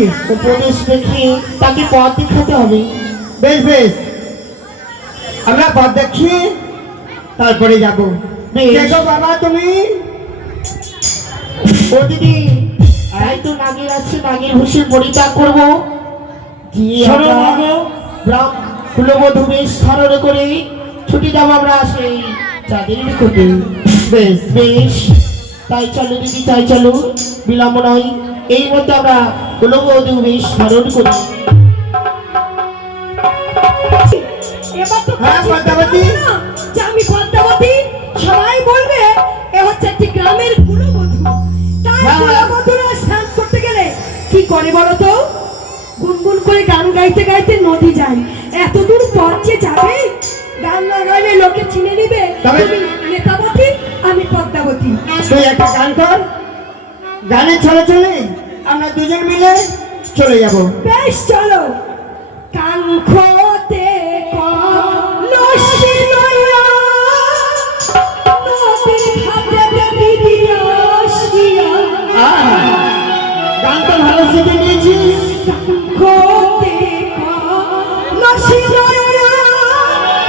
বলছিস? উপদেশ দেখি তাকে পথ দেখাতে হবে। বেশ বেশ, আমরা পথ দেখি তারপরে যাবো। বেশ। দেখো বাবা তুমি। ও দিদি, তাই তো নাগের আসছে, নাগের ভূষি পরিত্যাগ করবো। গিয়ে শোনো আমরা মাগো, ব্রাহ্ম কুলবধূ বেশ ধারণ করে ছুটে যাবো আমরা সেই চাঁদের নিকটে। বেশ বেশ, তাই চলো দিদি, তাই চলো, বিলম্ব নয়। এই মধ্যে আমরা কুলবধূ বেশ ধারণ করি। এবার তো হ্যাঁ, পদ্মাবতী। যে আমি পদ্মাবতী, সবাই বলবে এ হচ্ছে একটি গ্রামের কুলবধূ। তাই হ্যাঁ। কুলবধূরা স্নান করতে গেলে কি করে বলো তো? গুনগুন করে গান গাইতে গাইতে নদী যায়। এত দূর পথ যে যাবে, গান না গাইলে লোকে চিনে নিবে তবে- তুমি নেতাবতী, আমি পদ্মাবতী। তুই একটা গান কর, গানে চলে চলে আমরা দুজন মিলে চলে যাবো। বেশ চলো। কাঙ্ক্ষতে কলসি লইয়া নদীর ঘাটে দিদি আসিয়া, গান তো ভালো শিখে নিয়েছিস। কাঙ্ক্ষতে কলসি লইয়া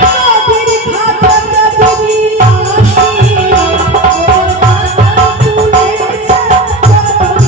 নদীর ঘাটে দিদি আসিয়া, তুলেছে চরণ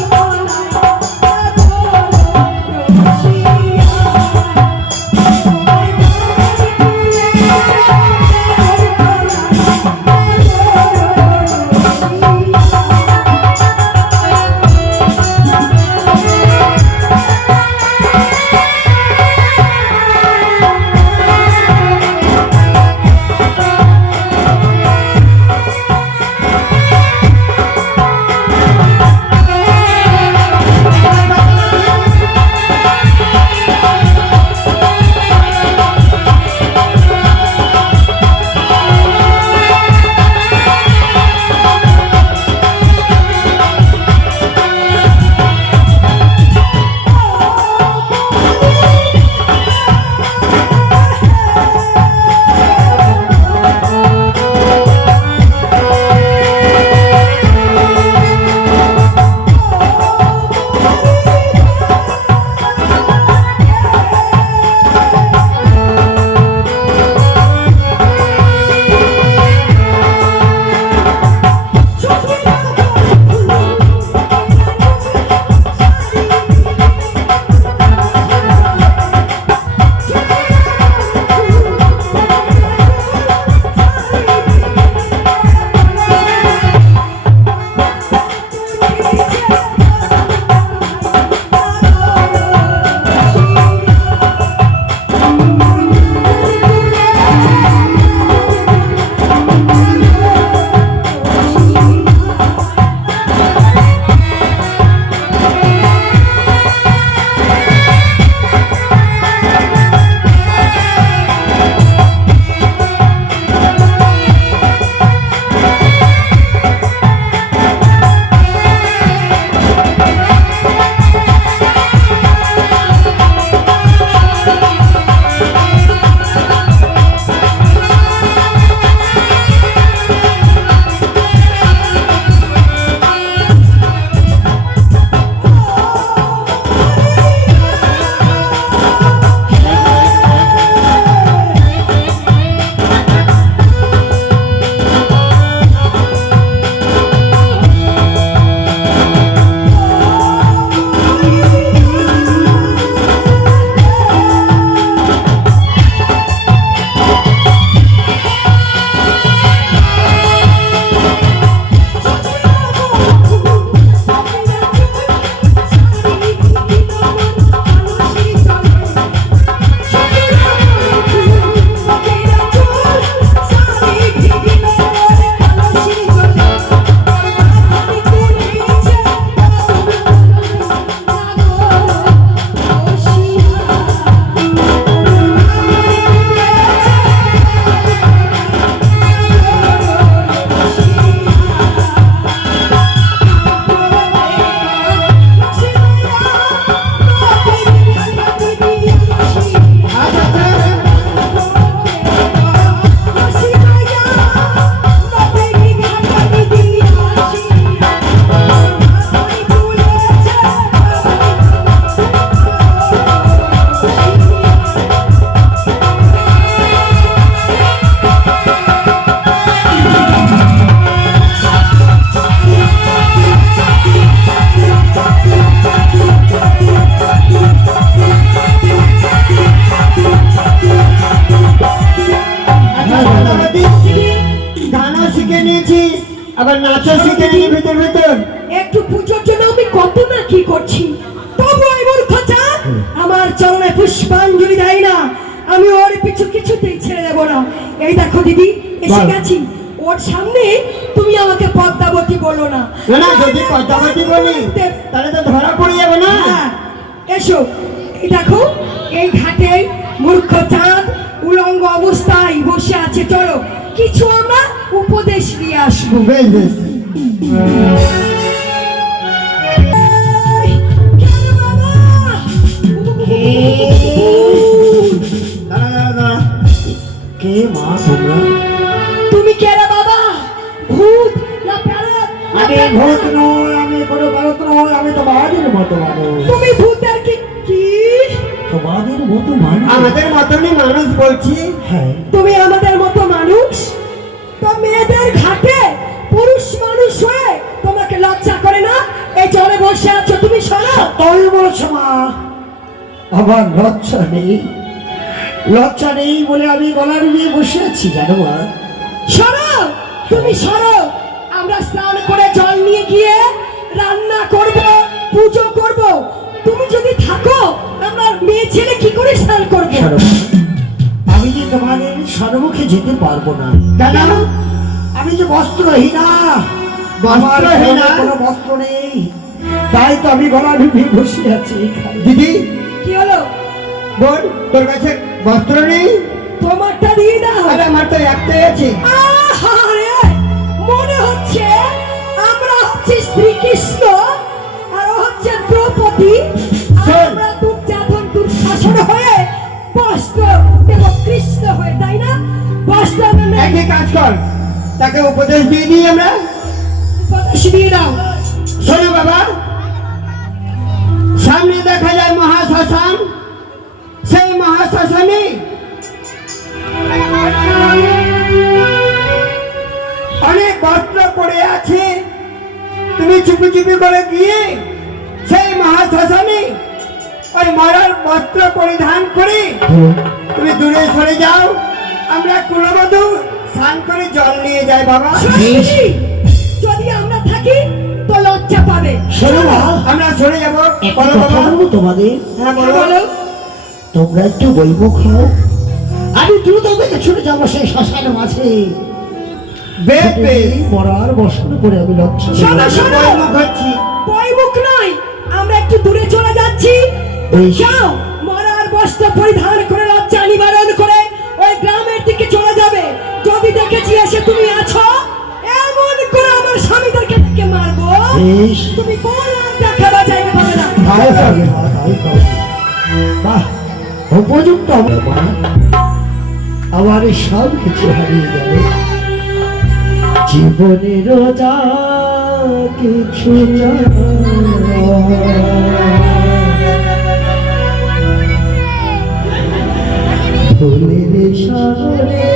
আবার নাচও শিখে নিয়ে ভেতর ভেতর। একটু পুজোর জন্য আমি কত না কি করছি, তবু এই মূর্খ চাঁদ আমার চরণে পুষ্পাঞ্জলি দেয় না। আমি ওর পিছু কিছুতেই ছেড়ে দেবো না। এই দেখো দিদি, এসে বল। গেছি। ওর সামনে তুমি আমাকে পদ্মাবতী বলো না। না না, যদি পদ্মাবতী বলি তাহলে তো ধরা পড়ে যাবে না। হ্যাঁ, এসো। এই দেখো, এই ঘাটে মূর্খ চাঁদ উলঙ্গ অবস্থায় বসে আছে। চলো কিছু আমরা উপদেশ দিয়ে আসবো। বেশ বেশ। এই, কেন বাবা? দাঁড়া দাঁড়া দাঁড়া। কে মা তোমরা? তুমি কে রে বাবা? ভূত না প্রেত? আমি ভূত নই, আমি কোনো ভারত নই, আমি তোমাদের মতো মানুষ। তুমি ভূতের কি কি? তোমাদের মতো মানুষ? আমাদের মতনই মানুষ বলছি। হ্যাঁ। তুমি আমাদের মতো মানুষ? তো মেয়েদের ঘাটে পুরুষ মানুষ হয়ে তোমাকে লজ্জা করে না? এই জলে বসে আছো, তুমি শোনো। তাই বলছো মা, আমার লজ্জা নেই। লজ্জা নেই বলে আমি গলা নিয়ে বসে আছি, জানো মা? শোনো, তুমি শোনো। আমরা স্নান করে জল নিয়ে গিয়ে রান্না করব, পুজো করব। তুমি যদি থাকো, আমরা মেয়ে ছেলে কি করে স্নান করবো? শোনো মা, আমি যে তোমাদের সম্মুখে যেতে পারবো না। কেন? আমি যে বস্ত্রহীনা, আমার বস্ত্রহীনা? ঘরে কোনো বস্ত্র নেই, তাই তো আমি গলা নিয়ে বসে আছি এখানে। দিদি কি হলো? বল, তোর কাছে বস্ত্র নেই? তোমারটা দিয়ে দাও। আরে আমার তো একটাই আছে। আহারে, মনে হচ্ছে আমরা হচ্ছে শ্রীকৃষ্ণ আর ও হচ্ছে দ্রৌপদী। আর আমরা দুর্যোধন দুঃশাসন হয়ে বস্ত্র দেব কৃষ্ণ হয়ে, তাই না? বস্ত্র মানে একই কাজ কর, তাকে উপদেশ দিয়ে দিই আমরা। উপদেশ দিয়ে দাও। শোনো বাবা, সামনে দেখা যায় মহাশ্মশান। সেই মহাশ্মশানে অনেক বস্ত্র পড়ে আছে। তুমি চুপি চুপি করে গিয়ে সেই মহাশ্মশানে ওই মরার বস্ত্র পরিধান করে তুমি দূরে সরে যাও। আমরা কুলবধূ স্নান করে জল নিয়ে যাই বাবা। সত্যি, যদি আমরা থাকি তো লজ্জা পাবে। শোনো মা, আমরা সরে যাবো। একটা বলো কথা বাবা। বলবো তোমাদের। হ্যাঁ বলো। বলো। তোমরা একটু বইবো খাও, আমি দ্রুত বেগে ছুটে যাবো সেই শ্মশানে মাঝে। বেশ বেশ। মরার বসন করে আমি লজ্জা নেই। শোনো, শোনো। বইমুখ হচ্ছি। বইমুখ নয়, আমরা একটু দূরে চলে যাচ্ছি। বেশ। যাও, মরার বস্ত্র পরিধান করে লজ্জা নিবারণ করে ওই গ্রামের দিকে চলে যাবে। যদি দেখেছি এসে তুমি আছো, এমন করে আমার স্বামীদেরকে ডেকে মারবো। বেশ। তুমি কোন আর দেখাবা জায়গা পাবে না। তাই হবে মা, তাই হবে। বাহ, উপযুক্ত হবে মা। আমার এই সব কিছু হারিয়ে গেল, জীবনের যা কিছু ফুলের সাগরে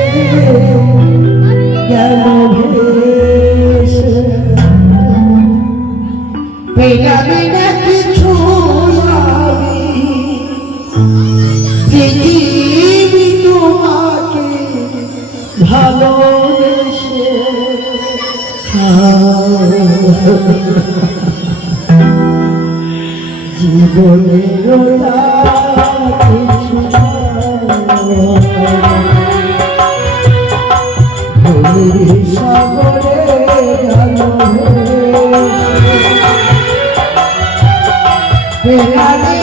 গেল ভেসে, পেলামি না কিছু আমি, পৃথিবী তোমাকে ভালোবেসে। জীবনের কিছু ভুলের সাগরে গেল ভেসে, পেলামি